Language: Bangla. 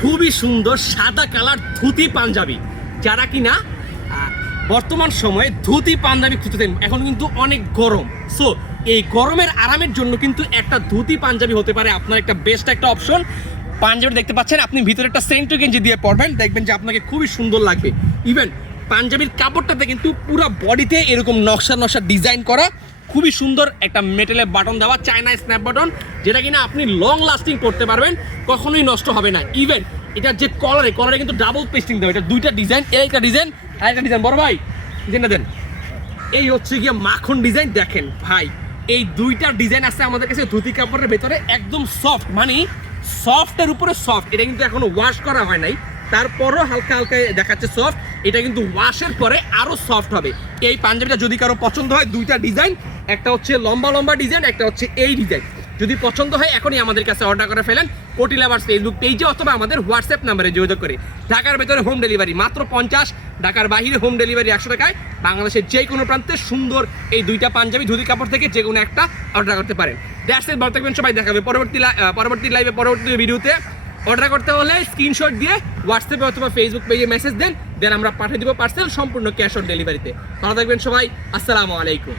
খুবই সুন্দর সাদা কালার ধুতি পাঞ্জাবি। যারা কিনা বর্তমান সময়ে ধুতি পাঞ্জাবি খুঁজতেছেন, এখন কিন্তু অনেক গরম, সো এই গরমের আরামের জন্য কিন্তু একটা ধুতি পাঞ্জাবি হতে পারে আপনার একটা বেস্ট একটা অপশন। পাঞ্জাবি দেখতে পাচ্ছেন, আপনি ভিতরে একটা সেন্টু গেঞ্জি দিয়ে পরবেন, দেখবেন যে আপনাকে খুবই সুন্দর লাগবে। ইভেন পাঞ্জাবির কাপড়টাতে কিন্তু পুরো বডিতে এরকম নকশা নকশা ডিজাইন করা, খুবই সুন্দর একটা মেটালের বাটন দেওয়া, চায়না স্ন্যাপ বাটন, যেটা কিনা আপনি লং লাস্টিং করতে পারবেন, কখনোই নষ্ট হবে না। ইভেন এটার যে কলারে কিন্তু ডাবল পেস্টিং দেওয়া, এটা দুইটা ডিজাইন, এই একটা ডিজাইন আর একটা ডিজাইন। বড় ভাই ডিজাইনটা দেন, এই হচ্ছে গিয়ে মাখন ডিজাইন। দেখেন ভাই, এই দুইটা ডিজাইন আছে আমাদের কাছে ধুতি কাপড়ের ভেতরে, একদম সফট, মানে সফটের উপরে সফট। এটা কিন্তু এখনো ওয়াশ করা হয় নাই, তারপরও হালকা হালকা দেখাচ্ছে সফট। এটা কিন্তু ওয়াশের পরে আরো সফট হবে। এই পাঞ্জাবিটা যদি কারো পছন্দ হয়, দুইটা ডিজাইন, একটা হচ্ছে লম্বা লম্বা ডিজাইন, একটা হচ্ছে এই ডিজাইন। যদি পছন্দ হয় এখনই আমাদের কাছে অর্ডার করে ফেলেন কোটি লাভার্স ফেসবুক পেজে অথবা আমাদের হোয়াটসঅ্যাপ নাম্বারে যোগাযোগ করে। ঢাকার ভেতরে হোম ডেলিভারি মাত্র 50, ঢাকার বাইরে হোম ডেলিভারি 100 টাকায়। বাংলাদেশের যে কোনো প্রান্তে সুন্দর এই দুইটা পাঞ্জাবি ধুতি কাপড় থেকে যে কোনো একটা অর্ডার করতে পারেন। দ্যাটস ইট, ভালো থাকবেন সবাই, দেখাবে পরবর্তী লাইভে পরবর্তী ভিডিওতে। অর্ডার করতে হলে স্ক্রিনশট দিয়ে হোয়াটসঅ্যাপে অথবা ফেসবুক পেজে মেসেজ দেন, দেন আমরা পাঠিয়ে দিব পার্সেল সম্পূর্ণ ক্যাশ অন ডেলিভারিতে। ভালো থাকবেন সবাই, আসসালামু আলাইকুম।